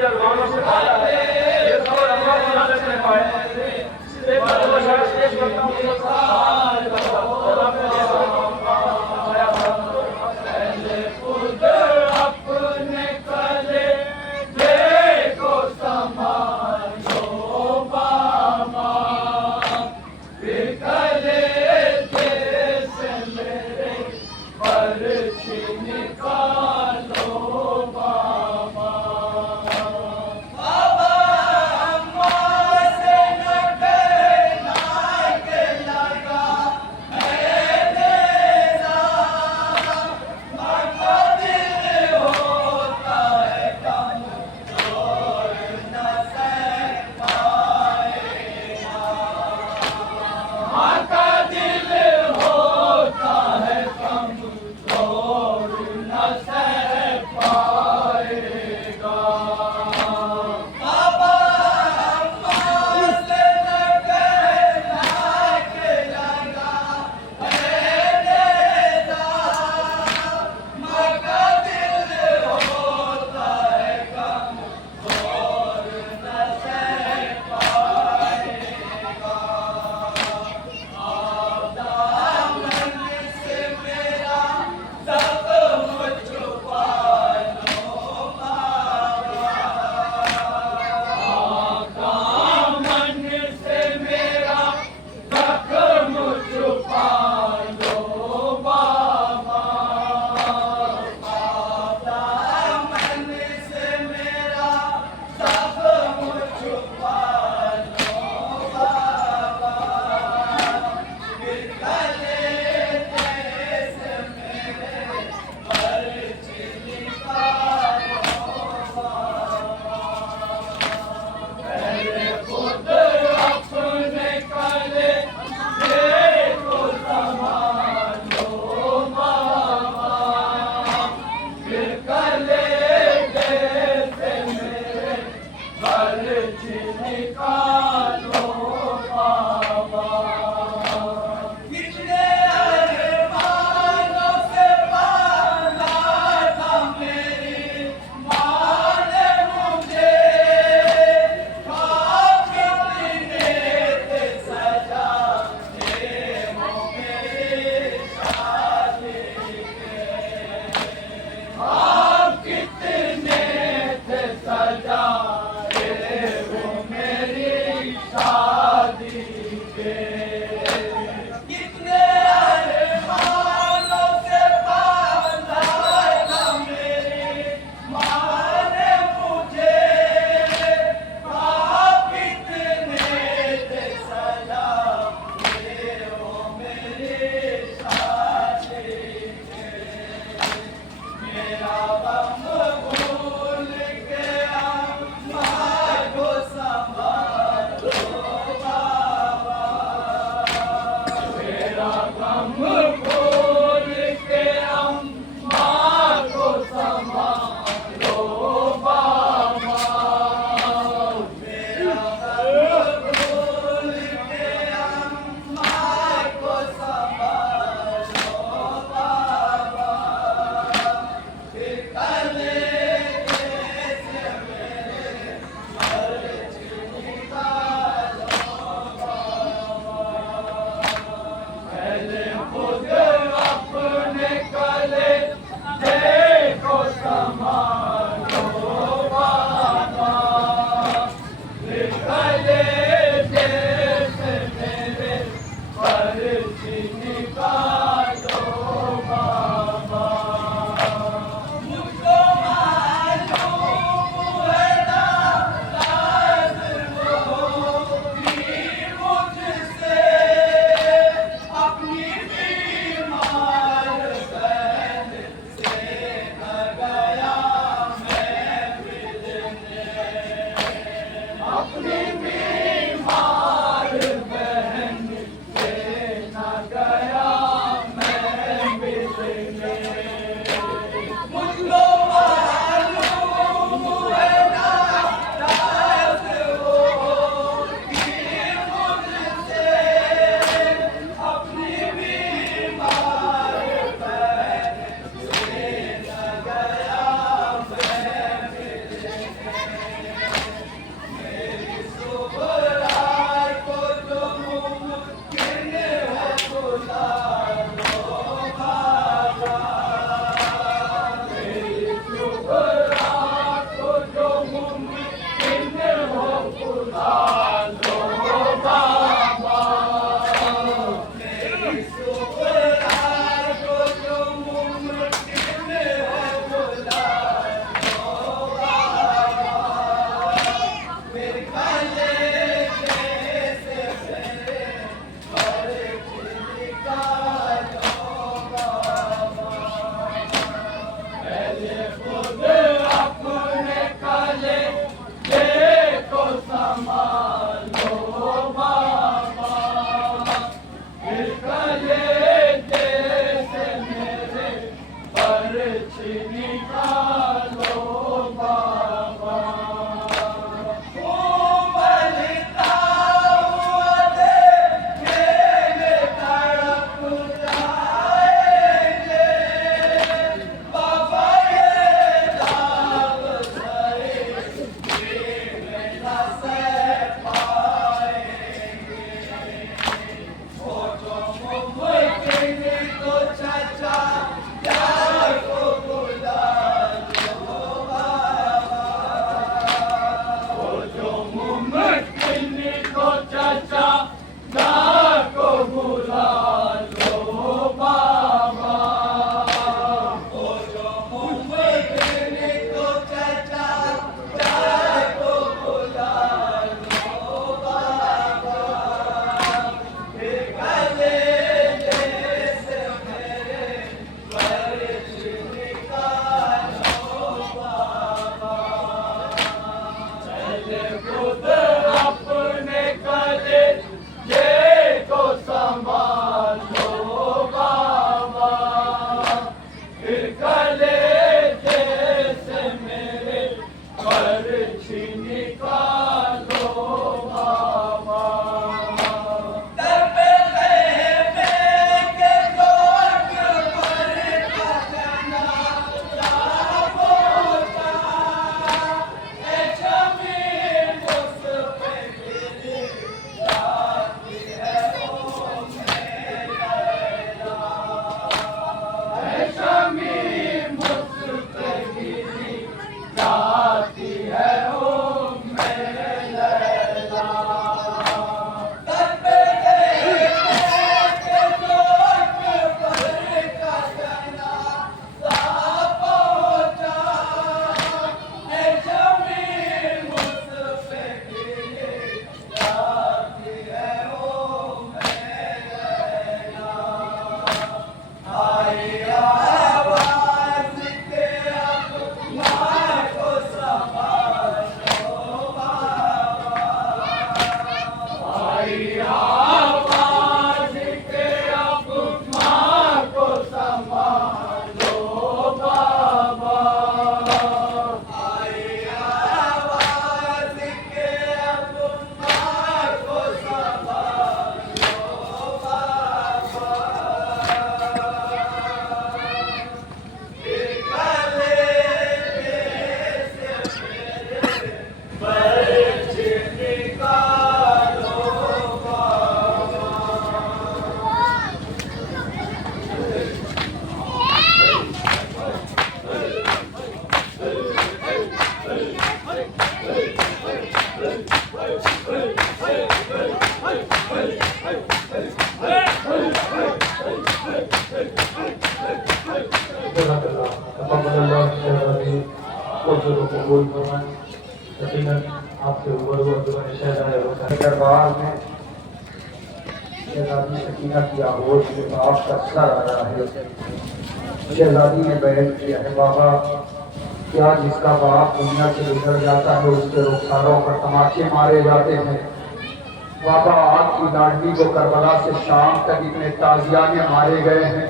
जलवानों से पाया है, ये सब रंगा बना लेने पाए। एक बार वो शायद एक करता हूँ तो साथ और आपने आया पहले खुद अपने कले देखो संभालो बाबा, फिर कले जैसे मेरे पर्ची निकालो बाबा। जो कबूल फरमाए। यकीनन आपके ऊपर वो जो शहजादे होता है दरबार में शहजादी सकीना की आवाज़ के बाप का सर आ रहा है। शहजादी ने बयान किया है, बाबा क्या जिसका बाप दुनिया से गुजर जाता है उसके रुखसारों पर तमाचे मारे जाते हैं। बाबा आपकी लाडली को करबला से शाम तक इतने ताजियाने मारे गए हैं।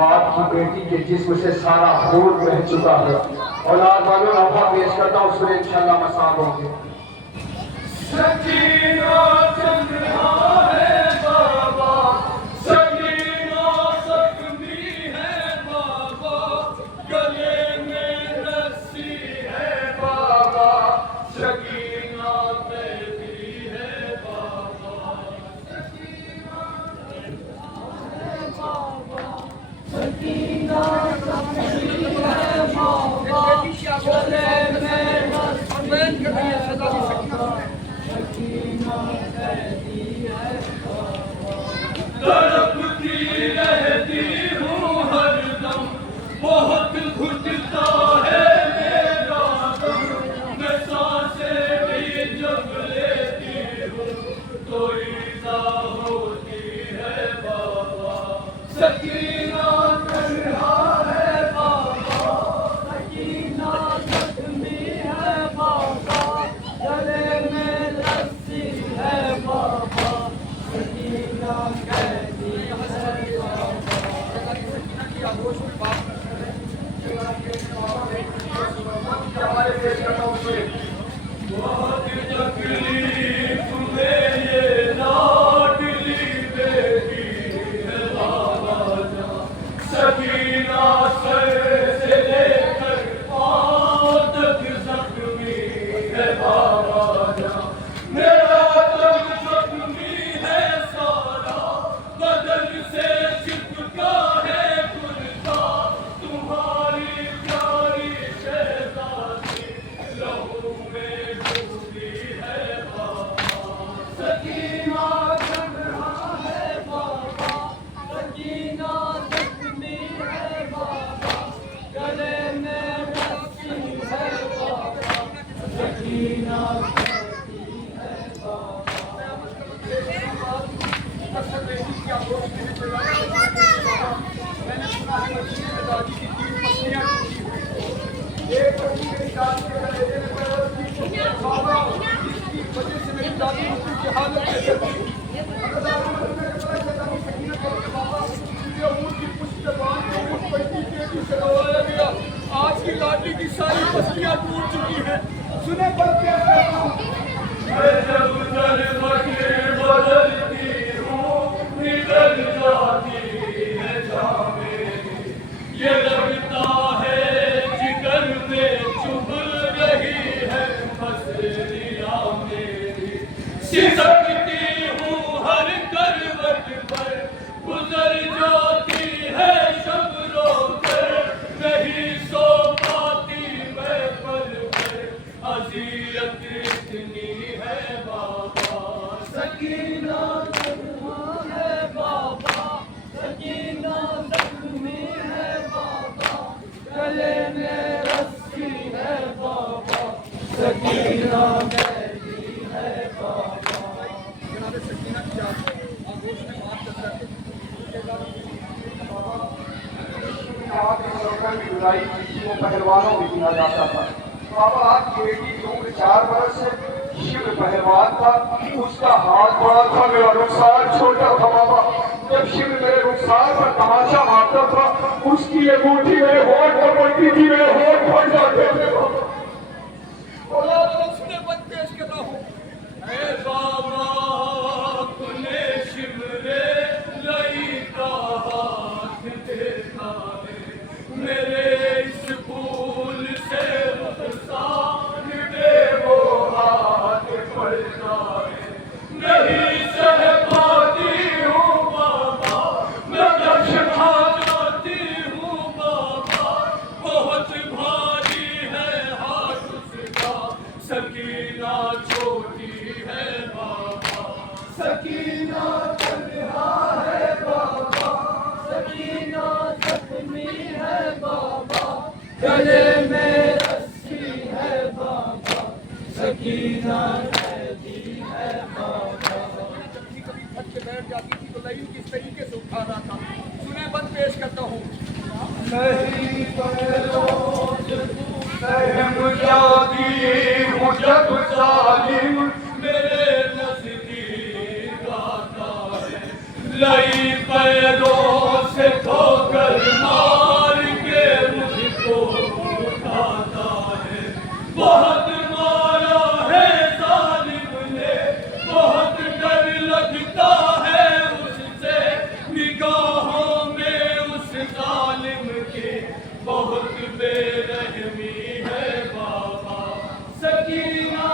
आपकी बेटी के जिस्म से सारा खून बह चुका है। औलाद वालों नफा पेश करता हूँ, उसमें इंशाल्लाह मसाब होंगे। बहुत घुटता है मेरा दम, मैं सांसें भी जब लेती हूँ तो ईज़ा होती है बाबा। सकीना तन्हा है बाबा, सकीना जख्मी है बाबा, गले में रस्सी है बाबा, सकीना कैदी है बाबा। बहुत तकलीफ में ये लाडली बेटी है बाबा जान, सकीना सर से लेकर पाँव तक जख्मी है बाबा जान। मेरा तन जख्मी है सारा, बदन से चिपका है कुर्ता, तुम्हारी प्यारी शहजादी लहू में डूबी है बाबा। सकीना तन्हा है बाबा, सकीना जख्मी है बाबा, गले में रस्सी है बाबा, सकीना कैदी है मैंने सुना है मदीने में दादी की 3 पत्नियां टूटी हुई। एक पत्नी मेरी दादी के कलेजे में बाबा इसकी वजह से मेरी दादी की हालत कैसे थी। अगर दादी मदीने के पास दादी सकीना कहते बाबा मुझे ऊँट की पुष्ट से बांध के ऊँट पैती तेजी से दौड़ाया गया। आज की लाडली की सारी पत्नियां टूट चुकी हैं। सुने पर क्या कहता हूँ, मैं जब बदलती हूँ निकल जाती है जान मेरी, ये लगता है जिगर में चुभ रही है मसलियाँ मेरी। सिसकती हूँ हर करवट पर, गुजर जाती है शब रोकर, नहीं सो पाती मैं पल भर, अज़ियत इतनी है बाबा। सकीना तन्हा है बाबा, सकीना जख्मी है बाबा, गले में रस्सी है बाबा, सकीना कैदी है बाबा। जनाब सकीना की आगोश में बात कर रहे थे को पहलवानों में किया जाता था। बाबा आपकी बेटी की उम्र 4 बरस है, शिव पहलवान था, उसका हाथ बड़ा था, मेरा रुखसार छोटा था। बाबा जब शिव मेरे रुखसार पर तमाशा मारता था, उसकी ये अंगूठी मेरे होठ पर पड़ती थी, मेरे होठ फट जाते थे। सुने बद पेश करता हूँ, बाबा तूने शिव रे लई का हाथ देखा है, मेरे इस फूल से रुखसार पे वो हाथ पड़ता है। नहीं सह पाती हूँ बाबा, मैं दर्श खा जाती हूँ बाबा, बहुत भारी है हाथ उसका, सकीना छोटी है बाबा। सकीना तन्हा है बाबा, सकीना जख्मी है बाबा, गले में रस्सी जल्दी कभी थक के बैठ जाती थी तो लई किस तरीके से उठाना था। सुने बंद पेश करता हूँ। नहीं जाती हूँ जब जालिम मेरे नजदीक आता है, लई पैरों से ठोकर मार के मुझको उठाता है। बहुत मारा है जालिम ने, बहुत डर लगता है उससे, निगाहों में उस जालिम की बहुत बेरहमी है बाबा। सकीना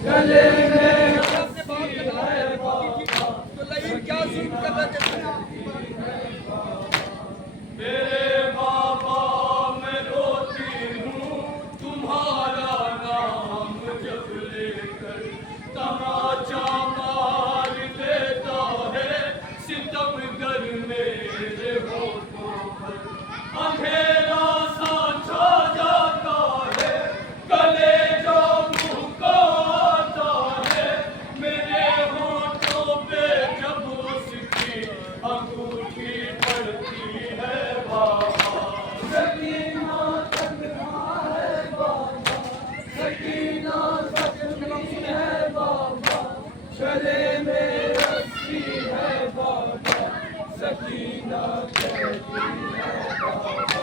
गले में रस्सी है बाबा, तो लई क्या सुन कर रहे थे? मेरे बाबा मैं रोती हूँ तुम्हारा नाम जब लेकर, तमाचा मार देता है सितमगर मेरे होठों पर। अंधेरा सा छा जाता है, कलेजा मुँह को आता है, मेरे होठों पे जब उसकी अंगूठी पड़ती है बाबा। सकीना तन्हा है बाबा, सकीना सजनी है बाबा, गले में रस्सी है बाबा, सकीना कहती है बाबा।